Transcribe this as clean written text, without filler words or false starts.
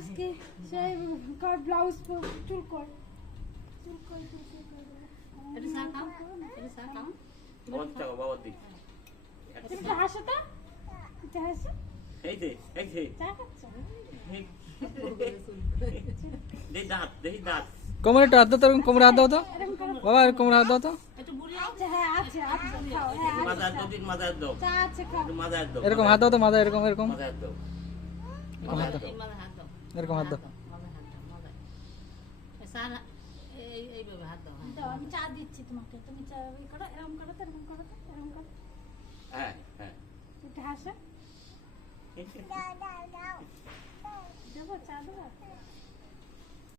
আজকে সেই কর ব্লাউজ চুল কর এটা চা খাও, এটা চা খাও। বাবা দি তুমি তো হাসো তো এটা হাসো এই যে চা খাচ্ছ দেই দাঁত কোমরে একটু হাত দাও তো, এরকম কোমরে হাত দাও তো এরকম করো বাবা, এরকম কোমরে হাত দাও তো, একটু বুড়ি আচ্ছা হ্যাঁ আছে খাও হ্যাঁ আছে। মাজার দাও দিন মাজার দাও চা আছে খাও মাজার দাও এরকম হাত দাও তো, মাথা এরকম এরকম মাজার দাও হাত দাও, এই মাথায় হাত দাও। এরকম হাত দাও। মাথায় হাত দাও, মাথায়। এই চা না- এইভাবে হাত দাও, হ্যাঁ। দাও আমি চা দিচ্ছি তোমাকে তুমি চা ওই করো এরকম করো তো এরকম করো তো এরকম করো হ্যাঁ হ্যাঁ এটা হাসো দেবো চা দেবো